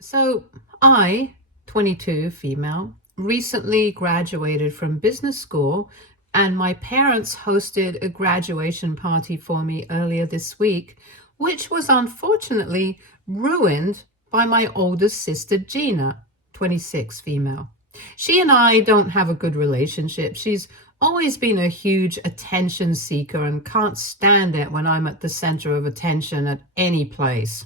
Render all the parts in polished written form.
So I, 22, female, recently graduated from business school, and my parents hosted a graduation party for me earlier this week, which was unfortunately ruined by my oldest sister, Gina, 26, female. She and I don't have a good relationship. She's always been a huge attention seeker and can't stand it when I'm at the center of attention at any place.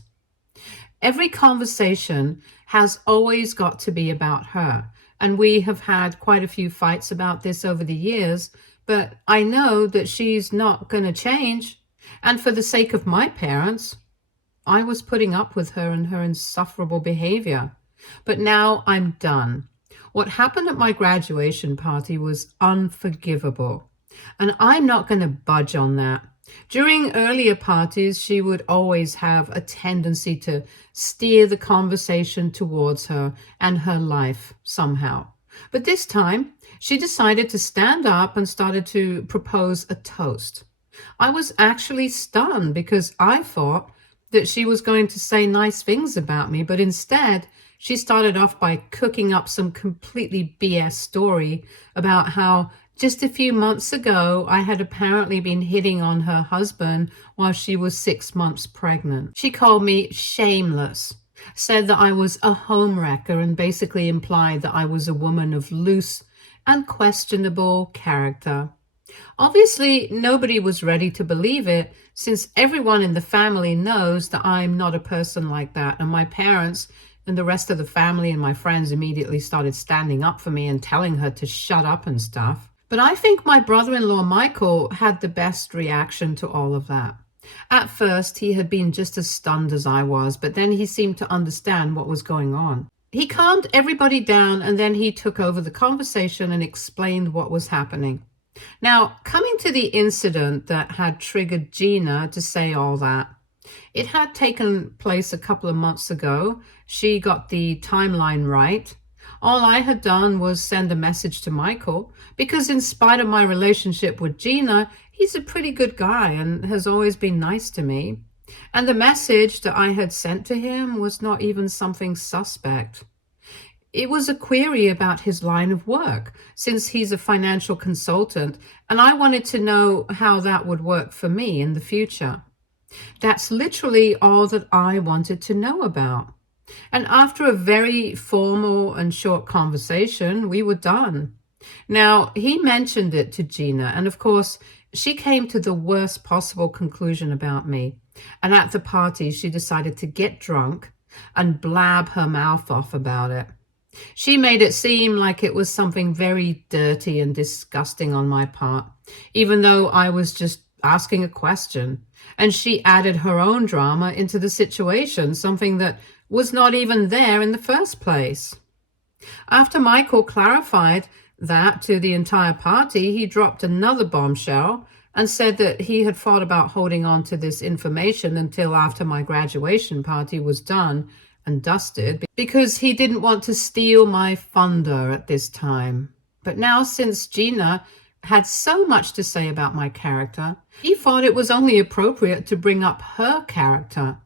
Every conversation has always got to be about her. And we have had quite a few fights about this over the years, but I know that she's not going to change. And for the sake of my parents, I was putting up with her and her insufferable behavior. But now I'm done. What happened at my graduation party was unforgivable, and I'm not going to budge on that. During earlier parties, she would always have a tendency to steer the conversation towards her and her life somehow. But this time, she decided to stand up and started to propose a toast. I was actually stunned because I thought that she was going to say nice things about me, but instead, she started off by cooking up some completely BS story about how just a few months ago, I had apparently been hitting on her husband while she was 6 months pregnant. She called me shameless, said that I was a homewrecker, and basically implied that I was a woman of loose and questionable character. Obviously, nobody was ready to believe it, since everyone in the family knows that I'm not a person like that, and my parents and the rest of the family and my friends immediately started standing up for me and telling her to shut up and stuff. But I think my brother-in-law Michael had the best reaction to all of that. At first, he had been just as stunned as I was, but then he seemed to understand what was going on. He calmed everybody down, and then he took over the conversation and explained what was happening. Now, coming to the incident that had triggered Gina to say all that, it had taken place a couple of months ago. She got the timeline right. All I had done was send a message to Michael because, in spite of my relationship with Gina, he's a pretty good guy and has always been nice to me. And the message that I had sent to him was not even something suspect. It was a query about his line of work, since he's a financial consultant, and I wanted to know how that would work for me in the future. That's literally all that I wanted to know about. And after a very formal and short conversation, we were done. Now, he mentioned it to Gina, and of course, she came to the worst possible conclusion about me. And at the party, she decided to get drunk and blab her mouth off about it. She made it seem like it was something very dirty and disgusting on my part, even though I was just asking a question. And she added her own drama into the situation, something that was not even there in the first place. After Michael clarified that to the entire party, he dropped another bombshell and said that he had thought about holding on to this information until after my graduation party was done and dusted, because he didn't want to steal my thunder at this time. But now, since Gina had so much to say about my character, he thought it was only appropriate to bring up her character.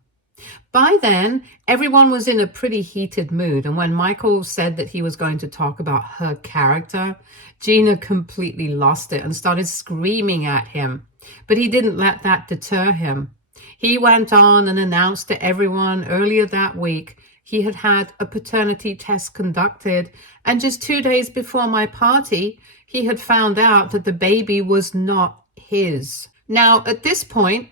By then, everyone was in a pretty heated mood, and when Michael said that he was going to talk about her character, Gina completely lost it and started screaming at him. But he didn't let that deter him. He went on and announced to everyone earlier that week he had had a paternity test conducted, and just 2 days before my party, he had found out that the baby was not his. Now, at this point,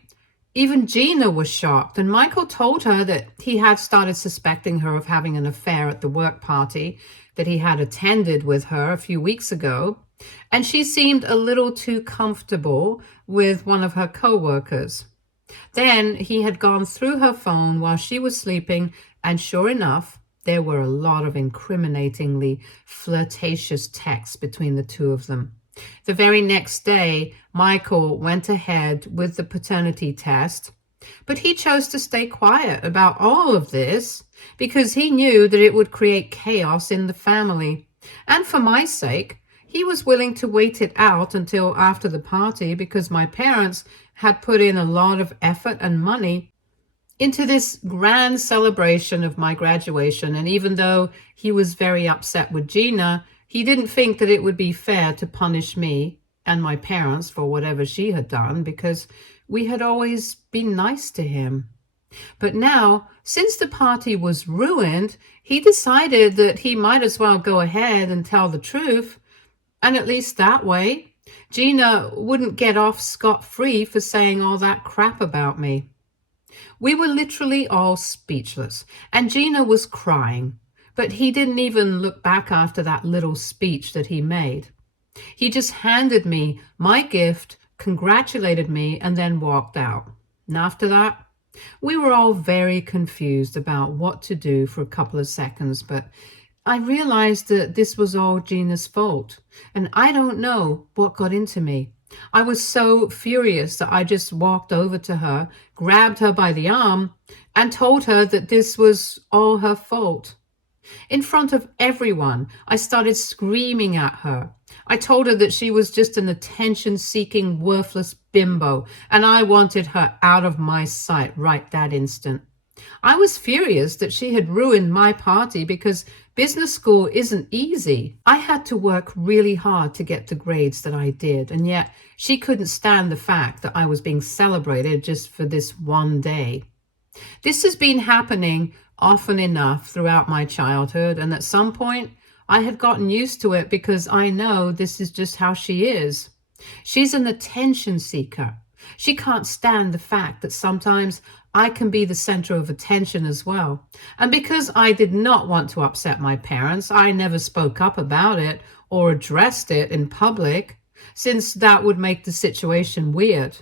even Gina was shocked, and Michael told her that he had started suspecting her of having an affair at the work party that he had attended with her a few weeks ago, and she seemed a little too comfortable with one of her co-workers. Then he had gone through her phone while she was sleeping, and sure enough, there were a lot of incriminatingly flirtatious texts between the two of them. The very next day, Michael went ahead with the paternity test, but he chose to stay quiet about all of this because he knew that it would create chaos in the family. And for my sake, he was willing to wait it out until after the party because my parents had put in a lot of effort and money into this grand celebration of my graduation. And even though he was very upset with Gina, he didn't think that it would be fair to punish me and my parents for whatever she had done, because we had always been nice to him. But now, since the party was ruined, he decided that he might as well go ahead and tell the truth. And at least that way, Gina wouldn't get off scot-free for saying all that crap about me. We were literally all speechless, and Gina was crying, but he didn't even look back after that little speech that he made. He just handed me my gift, congratulated me, and then walked out. And after that, we were all very confused about what to do for a couple of seconds, but I realized that this was all Gina's fault, and I don't know what got into me. I was so furious that I just walked over to her, grabbed her by the arm, and told her that this was all her fault. In front of everyone, I started screaming at her. I told her that she was just an attention-seeking, worthless bimbo, and I wanted her out of my sight right that instant. I was furious that she had ruined my party because business school isn't easy. I had to work really hard to get the grades that I did, and yet she couldn't stand the fact that I was being celebrated just for this one day. This has been happening often enough throughout my childhood, and at some point I had gotten used to it because I know this is just how she is. She's an attention seeker. She can't stand the fact that sometimes I can be the center of attention as well. And because I did not want to upset my parents, I never spoke up about it or addressed it in public, since that would make the situation weird.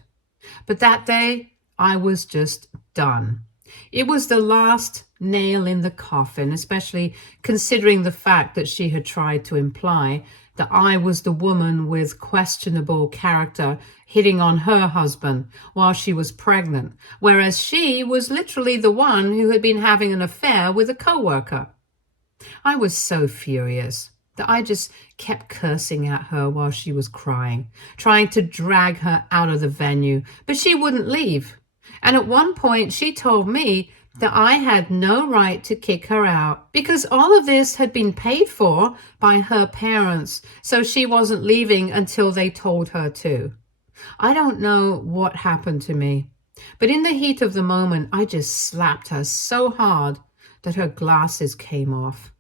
But that day, I was just done. It was the last nail in the coffin, especially considering the fact that she had tried to imply that I was the woman with questionable character hitting on her husband while she was pregnant, whereas she was literally the one who had been having an affair with a coworker. I was so furious that I just kept cursing at her while she was crying, trying to drag her out of the venue, but she wouldn't leave. And at one point, she told me that I had no right to kick her out because all of this had been paid for by her parents, so she wasn't leaving until they told her to. I don't know what happened to me, but in the heat of the moment, I just slapped her so hard that her glasses came off.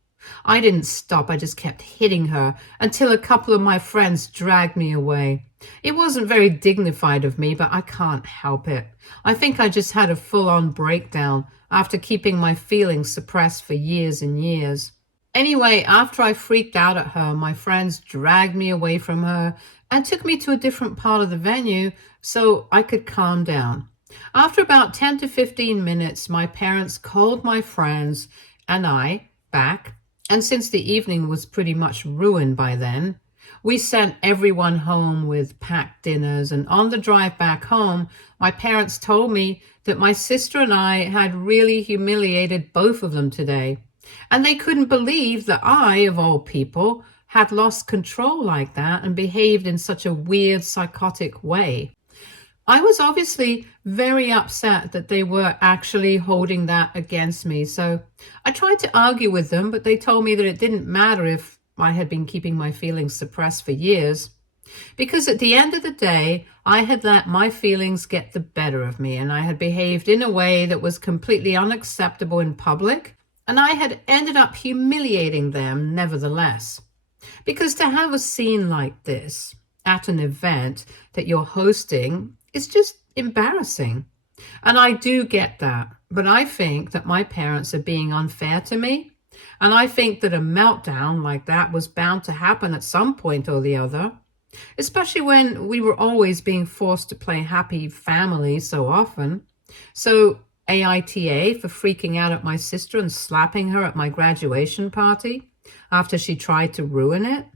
I didn't stop. I just kept hitting her until a couple of my friends dragged me away. It wasn't very dignified of me, but I can't help it. I think I just had a full-on breakdown after keeping my feelings suppressed for years and years. Anyway, after I freaked out at her, my friends dragged me away from her and took me to a different part of the venue so I could calm down. After about 10 to 15 minutes, my parents called my friends and I back, and since the evening was pretty much ruined by then, we sent everyone home with packed dinners, and on the drive back home, my parents told me that my sister and I had really humiliated both of them today, and they couldn't believe that I, of all people, had lost control like that and behaved in such a weird, psychotic way. I was obviously very upset that they were actually holding that against me, so I tried to argue with them, but they told me that it didn't matter if I had been keeping my feelings suppressed for years, because at the end of the day, I had let my feelings get the better of me, and I had behaved in a way that was completely unacceptable in public, and I had ended up humiliating them nevertheless. Because to have a scene like this at an event that you're hosting is just embarrassing. And I do get that, but I think that my parents are being unfair to me. And I think that a meltdown like that was bound to happen at some point or the other, especially when we were always being forced to play happy family so often. So AITA for freaking out at my sister and slapping her at my graduation party after she tried to ruin it.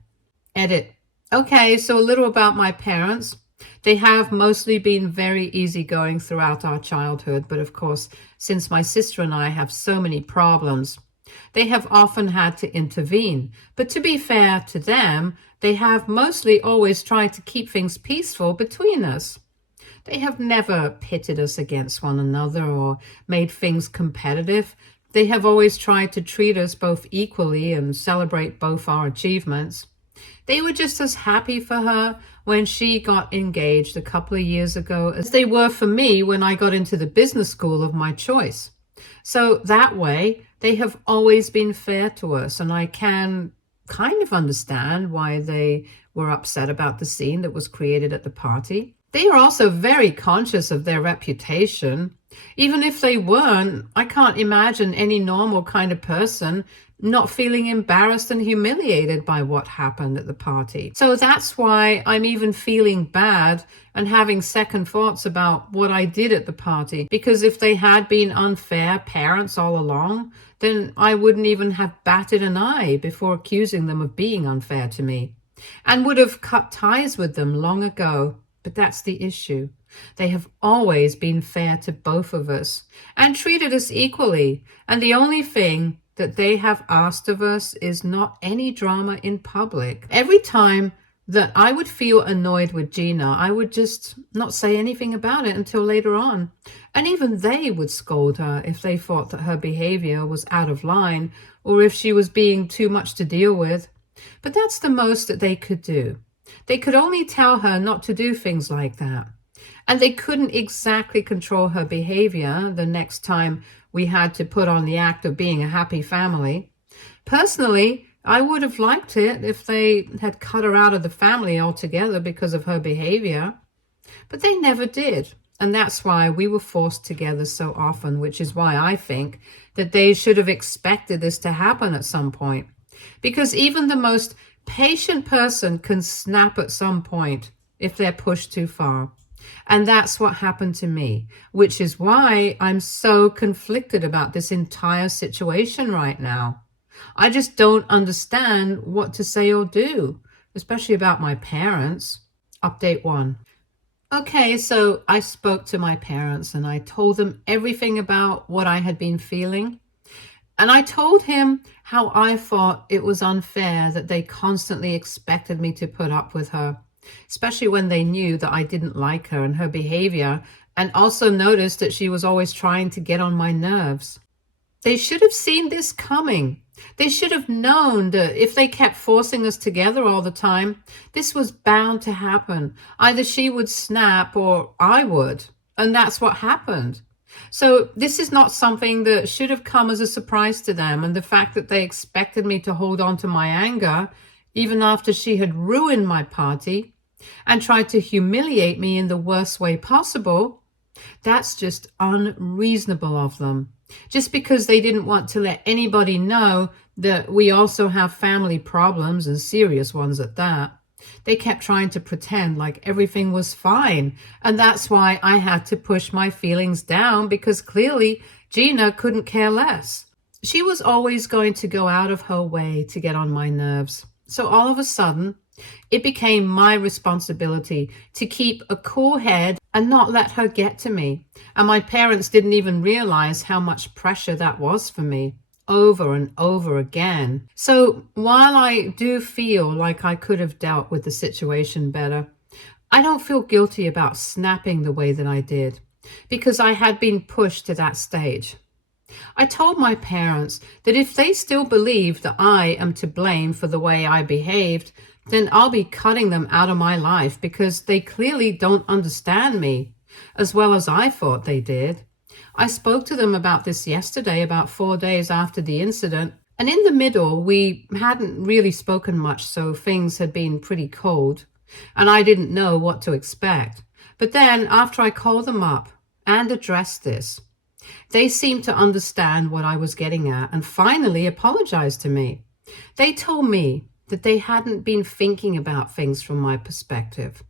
Edit. Okay, so a little about my parents. They have mostly been very easygoing throughout our childhood, but of course, since my sister and I have so many problems, they have often had to intervene. But to be fair to them, they have mostly always tried to keep things peaceful between us. They have never pitted us against one another or made things competitive. They have always tried to treat us both equally and celebrate both our achievements. They were just as happy for her when she got engaged a couple of years ago as they were for me when I got into the business school of my choice. So that way, they have always been fair to us, and I can kind of understand why they were upset about the scene that was created at the party. They are also very conscious of their reputation. Even if they weren't, I can't imagine any normal kind of person not feeling embarrassed and humiliated by what happened at the party. So that's why I'm even feeling bad and having second thoughts about what I did at the party. Because if they had been unfair parents all along, then I wouldn't even have batted an eye before accusing them of being unfair to me, and would have cut ties with them long ago. But that's the issue. They have always been fair to both of us and treated us equally. And the only thing that they have asked of us is not any drama in public. Every time that I would feel annoyed with Gina, I would just not say anything about it until later on. And even they would scold her if they thought that her behavior was out of line or if she was being too much to deal with. But that's the most that they could do. They could only tell her not to do things like that. And they couldn't exactly control her behavior the next time we had to put on the act of being a happy family. Personally, I would have liked it if they had cut her out of the family altogether because of her behavior. But they never did. And that's why we were forced together so often, which is why I think that they should have expected this to happen at some point. Because even the most patient person can snap at some point if they're pushed too far. And that's what happened to me, which is why I'm so conflicted about this entire situation right now. I just don't understand what to say or do, especially about my parents. Update 1. Okay, so I spoke to my parents and I told them everything about what I had been feeling. And I told him how I thought it was unfair that they constantly expected me to put up with her, especially when they knew that I didn't like her and her behavior, and also noticed that she was always trying to get on my nerves. They should have seen this coming. They should have known that if they kept forcing us together all the time, this was bound to happen. Either she would snap or I would, and that's what happened. So this is not something that should have come as a surprise to them, and the fact that they expected me to hold on to my anger even after she had ruined my party and tried to humiliate me in the worst way possible, that's just unreasonable of them. Just because they didn't want to let anybody know that we also have family problems, and serious ones at that. They kept trying to pretend like everything was fine. And that's why I had to push my feelings down, because clearly Gina couldn't care less. She was always going to go out of her way to get on my nerves. So all of a sudden, it became my responsibility to keep a cool head and not let her get to me. And my parents didn't even realize how much pressure that was for me, over and over again. So while I do feel like I could have dealt with the situation better, I don't feel guilty about snapping the way that I did, because I had been pushed to that stage. I told my parents that if they still believe that I am to blame for the way I behaved, then I'll be cutting them out of my life, because they clearly don't understand me as well as I thought they did. I spoke to them about this yesterday, about 4 days after the incident, and in the middle, we hadn't really spoken much, so things had been pretty cold, and I didn't know what to expect. But then, after I called them up and addressed this, they seemed to understand what I was getting at and finally apologized to me. They told me that they hadn't been thinking about things from my perspective.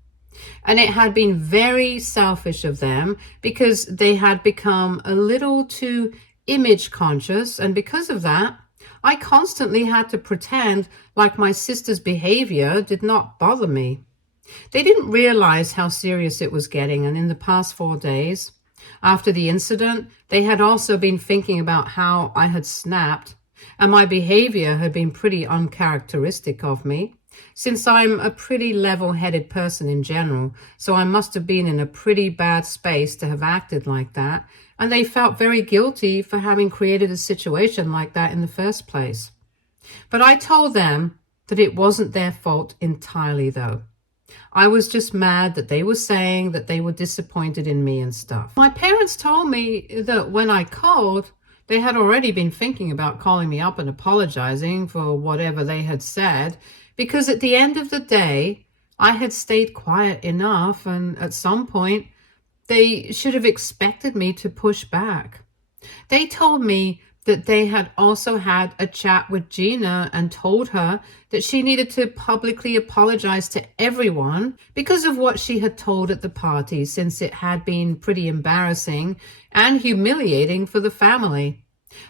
And it had been very selfish of them, because they had become a little too image conscious. And because of that, I constantly had to pretend like my sister's behavior did not bother me. They didn't realize how serious it was getting. And in the past 4 days, after the incident, they had also been thinking about how I had snapped, and my behavior had been pretty uncharacteristic of me. since I'm a pretty level-headed person in general, so I must have been in a pretty bad space to have acted like that, and they felt very guilty for having created a situation like that in the first place. But I told them that it wasn't their fault entirely, though. I was just mad that they were saying that they were disappointed in me and stuff. My parents told me that when I called, they had already been thinking about calling me up and apologizing for whatever they had said, because at the end of the day, I had stayed quiet enough, and at some point, they should have expected me to push back. They told me that they had also had a chat with Gina and told her that she needed to publicly apologize to everyone because of what she had told at the party, since it had been pretty embarrassing and humiliating for the family.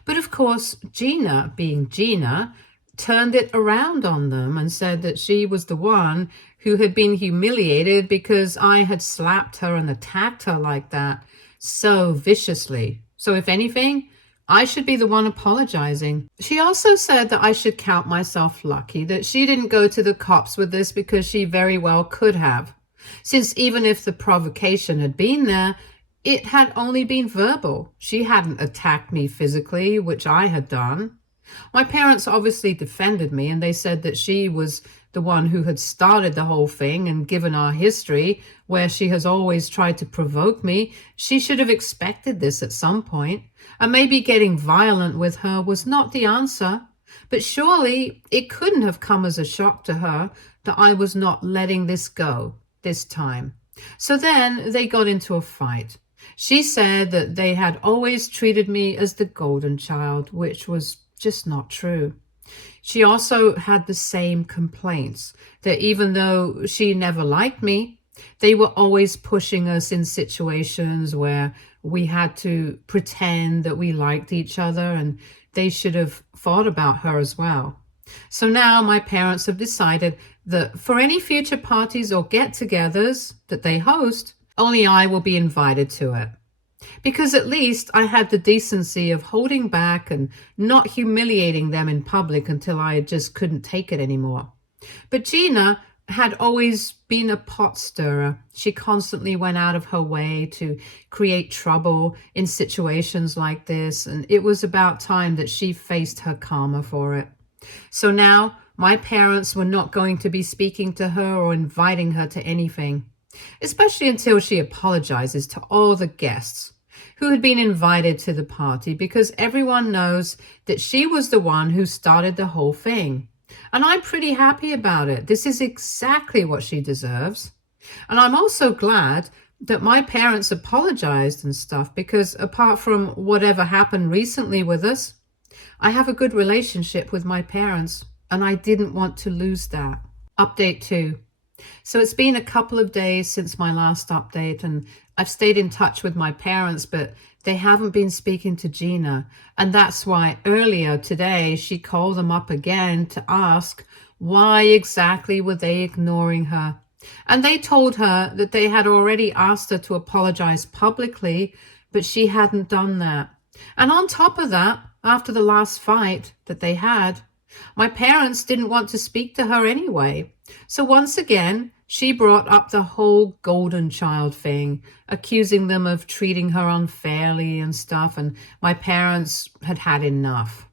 But of course, Gina, being Gina, turned it around on them and said that she was the one who had been humiliated because I had slapped her and attacked her like that so viciously. So if anything, I should be the one apologizing. She also said that I should count myself lucky that she didn't go to the cops with this, because she very well could have, since even if the provocation had been there, it had only been verbal. She hadn't attacked me physically, which I had done. My parents obviously defended me, and they said that she was the one who had started the whole thing, and given our history, where she has always tried to provoke me, she should have expected this at some point, and maybe getting violent with her was not the answer. But surely it couldn't have come as a shock to her that I was not letting this go this time. So then they got into a fight. She said that they had always treated me as the golden child, which was just not true. She also had the same complaints, that even though she never liked me, they were always pushing us in situations where we had to pretend that we liked each other, and they should have thought about her as well. So now my parents have decided that for any future parties or get-togethers that they host, only I will be invited to it. Because at least I had the decency of holding back and not humiliating them in public until I just couldn't take it anymore. But Gina had always been a pot stirrer. She constantly went out of her way to create trouble in situations like this, and it was about time that she faced her karma for it. So now my parents were not going to be speaking to her or inviting her to anything, especially until she apologizes to all the guests who had been invited to the party, because everyone knows that she was the one who started the whole thing. And I'm pretty happy about it. This is exactly what she deserves. And I'm also glad that my parents apologized and stuff, because apart from whatever happened recently with us, I have a good relationship with my parents, and I didn't want to lose that. Update 2. So it's been a couple of days since my last update, and I've stayed in touch with my parents, but they haven't been speaking to Gina. And that's why earlier today she called them up again to ask why exactly were they ignoring her. And they told her that they had already asked her to apologize publicly, but she hadn't done that. And on top of that, after the last fight that they had, my parents didn't want to speak to her anyway. So once again, she brought up the whole golden child thing, accusing them of treating her unfairly and stuff, and my parents had had enough.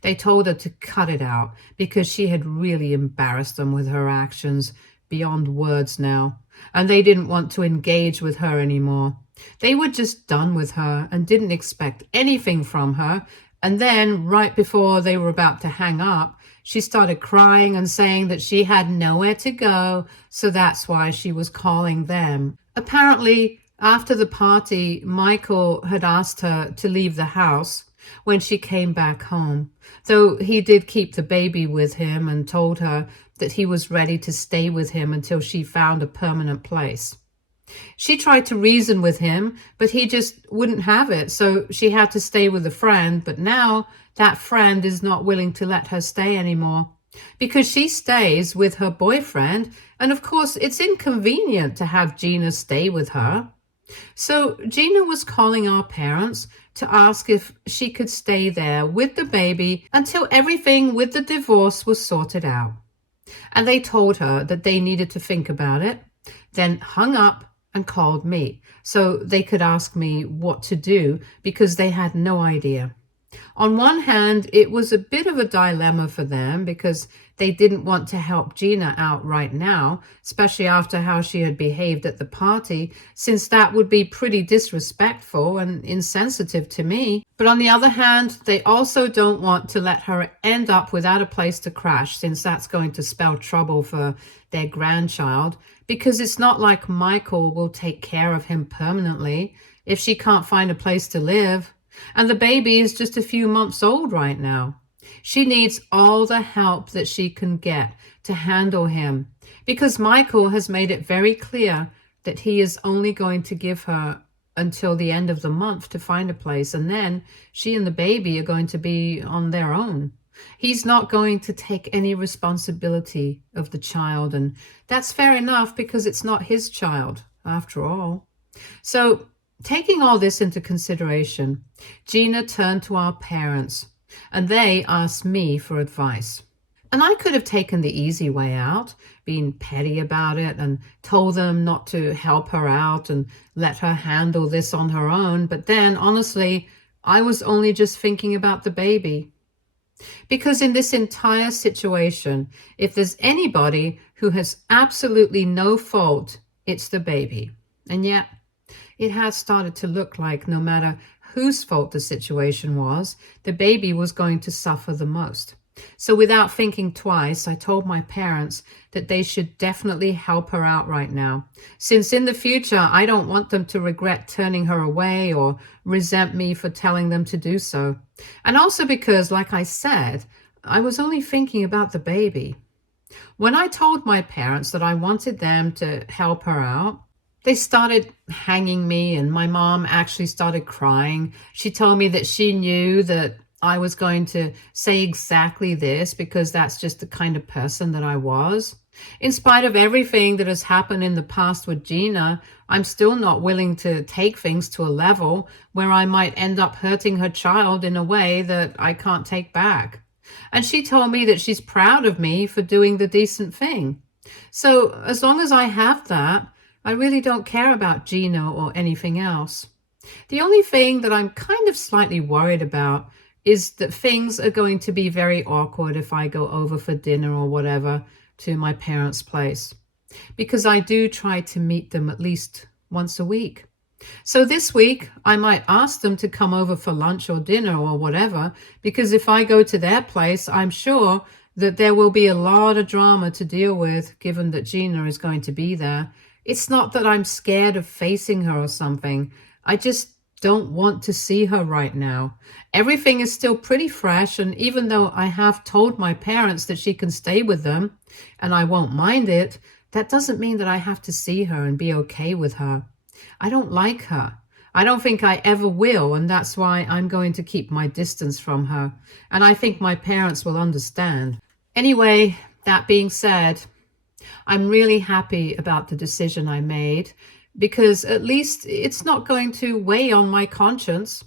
They told her to cut it out because she had really embarrassed them with her actions beyond words now, and they didn't want to engage with her anymore. They were just done with her and didn't expect anything from her. And then, right before they were about to hang up, she started crying and saying that she had nowhere to go, so that's why she was calling them. Apparently, after the party, Michael had asked her to leave the house when she came back home, though he did keep the baby with him and told her that he was ready to stay with him until she found a permanent place. She tried to reason with him, but he just wouldn't have it, so she had to stay with a friend. But now that friend is not willing to let her stay anymore because she stays with her boyfriend, and of course it's inconvenient to have Gina stay with her. So Gina was calling our parents to ask if she could stay there with the baby until everything with the divorce was sorted out. And they told her that they needed to think about it, then hung up and called me so they could ask me what to do because they had no idea. On one hand, it was a bit of a dilemma for them because they didn't want to help Gina out right now, especially after how she had behaved at the party, since that would be pretty disrespectful and insensitive to me. But on the other hand, they also don't want to let her end up without a place to crash, since that's going to spell trouble for their grandchild, because it's not like Michael will take care of him permanently if she can't find a place to live. And the baby is just a few months old right now. She needs all the help that she can get to handle him, because Michael has made it very clear that he is only going to give her until the end of the month to find a place, and then she and the baby are going to be on their own. He's not going to take any responsibility of the child, and that's fair enough because it's not his child after all. So, taking all this into consideration, Gina turned to our parents, and they asked me for advice. And I could have taken the easy way out, been petty about it and told them not to help her out and let her handle this on her own. But then, honestly, I was only just thinking about the baby. Because in this entire situation, if there's anybody who has absolutely no fault, it's the baby. And yet, it has started to look like no matter whose fault the situation was, the baby was going to suffer the most. So without thinking twice, I told my parents that they should definitely help her out right now, since in the future, I don't want them to regret turning her away or resent me for telling them to do so. And also because, like I said, I was only thinking about the baby. When I told my parents that I wanted them to help her out, they started hanging me, and my mom actually started crying. She told me that she knew that I was going to say exactly this because that's just the kind of person that I was. In spite of everything that has happened in the past with Gina, I'm still not willing to take things to a level where I might end up hurting her child in a way that I can't take back. And she told me that she's proud of me for doing the decent thing. So as long as I have that, I really don't care about Gina or anything else. The only thing that I'm kind of slightly worried about is that things are going to be very awkward if I go over for dinner or whatever to my parents' place, because I do try to meet them at least once a week. So this week, I might ask them to come over for lunch or dinner or whatever, because if I go to their place, I'm sure that there will be a lot of drama to deal with, given that Gina is going to be there. It's not that I'm scared of facing her or something. I just don't want to see her right now. Everything is still pretty fresh, and even though I have told my parents that she can stay with them, and I won't mind it, that doesn't mean that I have to see her and be okay with her. I don't like her. I don't think I ever will, and that's why I'm going to keep my distance from her, and I think my parents will understand. Anyway, that being said, I'm really happy about the decision I made, because at least it's not going to weigh on my conscience,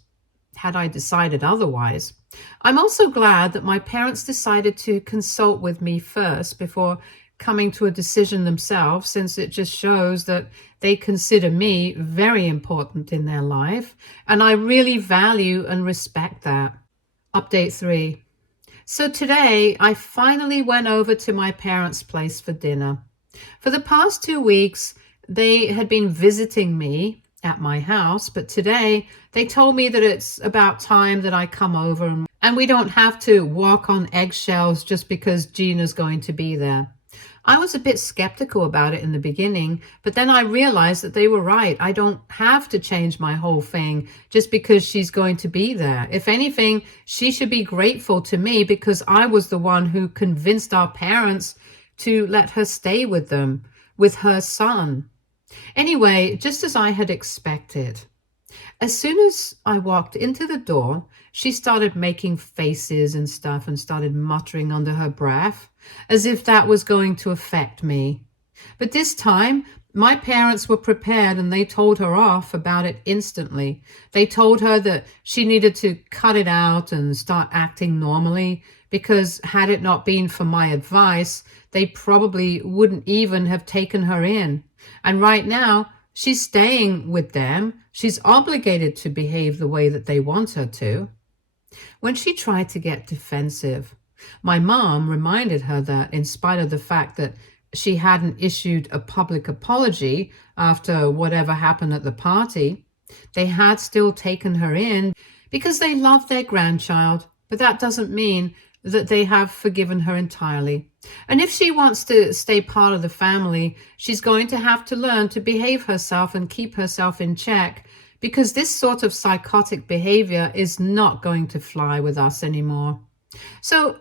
had I decided otherwise. I'm also glad that my parents decided to consult with me first before coming to a decision themselves, since it just shows that they consider me very important in their life, and I really value and respect that. Update 3. So today, I finally went over to my parents' place for dinner. For the past 2 weeks, they had been visiting me at my house, but today they told me that it's about time that I come over and we don't have to walk on eggshells just because Gina's going to be there. I was a bit skeptical about it in the beginning, but then I realized that they were right. I don't have to change my whole thing just because she's going to be there. If anything, she should be grateful to me because I was the one who convinced our parents to let her stay with them, with her son. Anyway, just as I had expected, as soon as I walked into the door, she started making faces and stuff and started muttering under her breath, as if that was going to affect me. But this time, My parents were prepared and they told her off about it instantly. They told her that she needed to cut it out and start acting normally because had it not been for my advice, they probably wouldn't even have taken her in. And right now, she's staying with them. She's obligated to behave the way that they want her to. When she tried to get defensive, my mom reminded her that in spite of the fact that she hadn't issued a public apology after whatever happened at the party, they had still taken her in because they loved their grandchild, but that doesn't mean that they have forgiven her entirely. And if she wants to stay part of the family, she's going to have to learn to behave herself and keep herself in check, because this sort of psychotic behavior is not going to fly with us anymore. So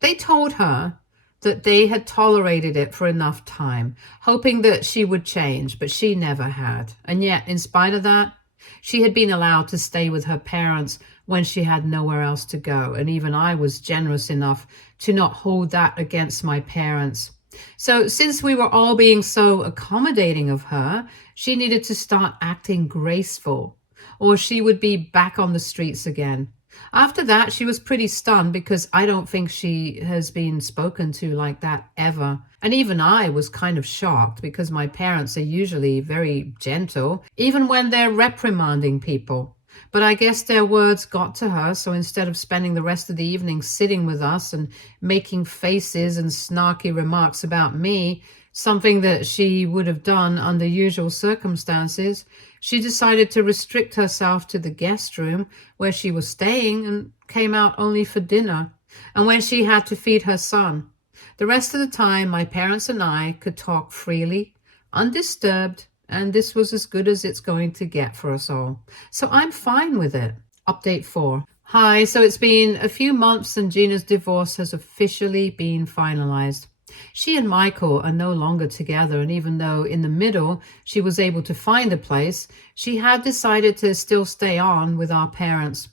they told her that they had tolerated it for enough time, hoping that she would change, but she never had. And yet, in spite of that, she had been allowed to stay with her parents when she had nowhere else to go. And even I was generous enough to not hold that against my parents. So since we were all being so accommodating of her, she needed to start acting graceful, or she would be back on the streets again. After that, she was pretty stunned because I don't think she has been spoken to like that ever. And even I was kind of shocked because my parents are usually very gentle, even when they're reprimanding people. But I guess their words got to her, so instead of spending the rest of the evening sitting with us and making faces and snarky remarks about me, something that she would have done under usual circumstances, she decided to restrict herself to the guest room where she was staying and came out only for dinner, and when she had to feed her son. The rest of the time, my parents and I could talk freely, undisturbed, and this was as good as it's going to get for us all. So I'm fine with it. Update 4. Hi, so it's been a few months and Gina's divorce has officially been finalized. She and Michael are no longer together, and even though in the middle she was able to find a place, she had decided to still stay on with our parents.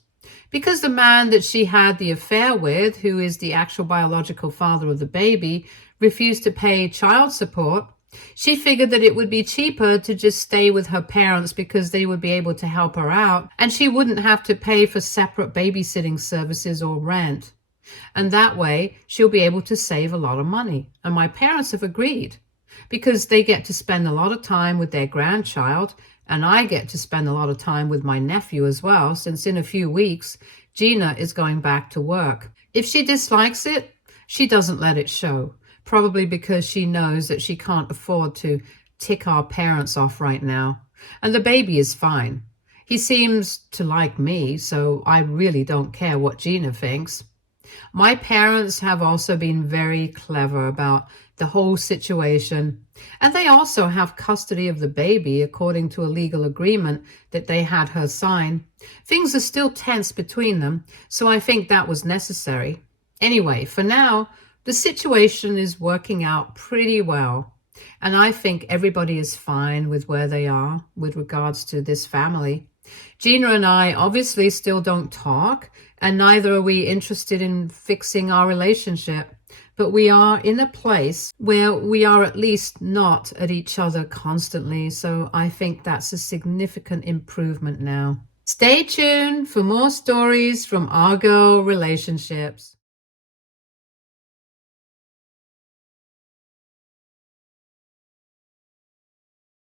Because the man that she had the affair with, who is the actual biological father of the baby, refused to pay child support, she figured that it would be cheaper to just stay with her parents because they would be able to help her out, and she wouldn't have to pay for separate babysitting services or rent. And that way, she'll be able to save a lot of money. And my parents have agreed because they get to spend a lot of time with their grandchild, and I get to spend a lot of time with my nephew as well, since in a few weeks, Gina is going back to work. If she dislikes it, she doesn't let it show, probably because she knows that she can't afford to tick our parents off right now. And the baby is fine. He seems to like me, so I really don't care what Gina thinks. My parents have also been very clever about the whole situation, and they also have custody of the baby according to a legal agreement that they had her sign. Things are still tense between them, so I think that was necessary. Anyway, for now, the situation is working out pretty well, and I think everybody is fine with where they are with regards to this family. Gina and I obviously still don't talk, and neither are we interested in fixing our relationship, but we are in a place where we are at least not at each other constantly, so I think that's a significant improvement now. Stay tuned for more stories from our girl relationships.